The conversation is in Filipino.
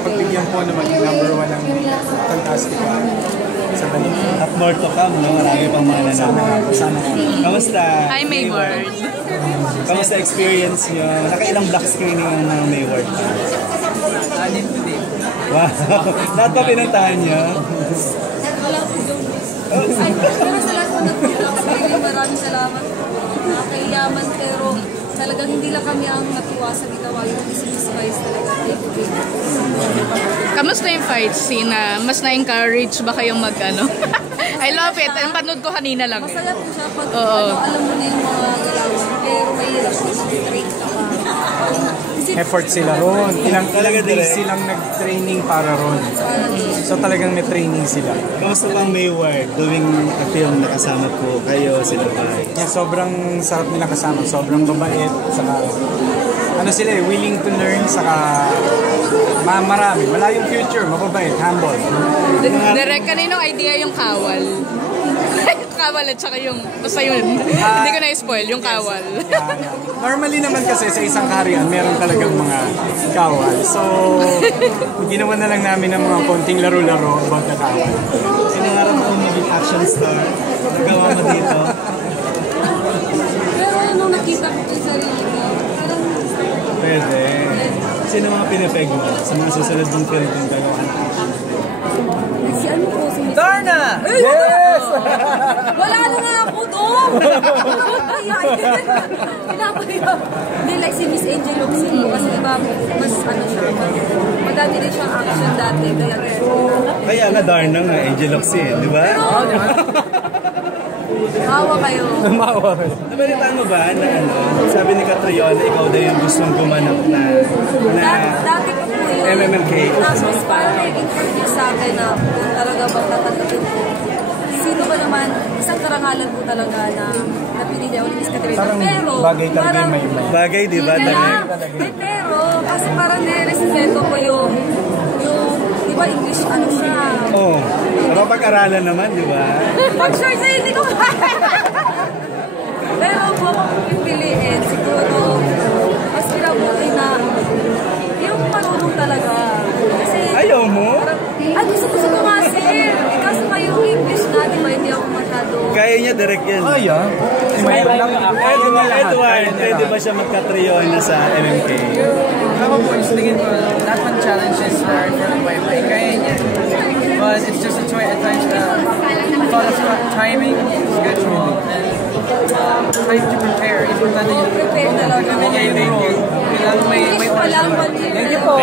napagbigyan po na maging #1 ang Fantastica sa Balita. At more to come, no? Marami pang mga nanonood. Kamusta? Hi, Mayward. Kamusta experience nyo? Nakailang black screening ng Mayward? Wow! Lahat pa pinuntahan nyo? Ay, pero sa lahat po nag-black screening, maraming salamat. Nakakayaman, pero talagang hindi lang kami ang natuwa sa ginawa yung Miss Vice talaga. Kamusta yung fight scene na mas na-encourage ba kayong mag-ano? I love it. Ang panood ko kanina lang. Masaya po siya pag alam mo na yung mga galawan. Pero mahirap po mag-straight ka pa. Effort sila ron. Ilang days silang nag-training para ron. So talagang may training sila. Kamusta bang Mayward doing a film na kasama po kayo, sila ba? Yeah, sobrang sarap nilang kasama. Sobrang babait. Saka, ano sila eh, willing to learn. Saka marami. Wala yung future. Mababait. Humble. Direk, kaninong idea yung kawal? Kawal at saka yung, basta yun. Hindi ko na-spoil, yung kawal. Normally naman kasi sa isang kaharian, meron talagang mga kawal. So, ginawa na lang namin ng mga konting laro-laro about the kawal. Sinangarap ko maging action star. Nagawa mo dito. Pero nung nakita ko yung sarili ko, parang... Pwede. Sino mga pinapeg mo sa mga susunod mong film yung gagawa ng action? Si ano po, si Darna! Yes! Wala na nga ako doon! Pinapaya. Hindi, like si Miss Angel Oxino, kasi diba, mas ano siya, madami din siyang action dati, kaya Kaya nga Darna nga, Angel Oxin, di ba? mawa kayo. Mawa. Nabalitaan mo ba na ano, sabi ni Catriona, ikaw daw yung gustong gumanap na Dati ko po yun. MMK. Tapos parang may interview sa akin na kung talaga ba tatanggapin ko. Sino ba naman, isang karangalan po talaga na napinili ako ni Miss Catriona. Parang Pero, bagay talaga parang, may Bagay, di ba? pero, kasi parang nirespeto ko yung, di ba, English, ano siya. Oo. Napapag-aralan naman, di ba? Pag-share sa'yo, hindi ko kaya. Pero kung ako pipiliin, siguro, mas pinabuti na yung marunong talaga. Kasi, Ayaw mo? ay, gusto ko nga, sir. Kaso nga yung English na, di ba, hindi ako masyado. Kaya niya direct yan. Oh, yeah. Edward, pwede ba siya magka-Catriona sa MMK? Ako po, tingin ko, lahat ng challenges na for Wi-Fi, kaya niya. But it's just a thought of timing, schedule, and time to prepare. Importante yung Prepare talaga. Kailangan may English pa lang, Thank you po.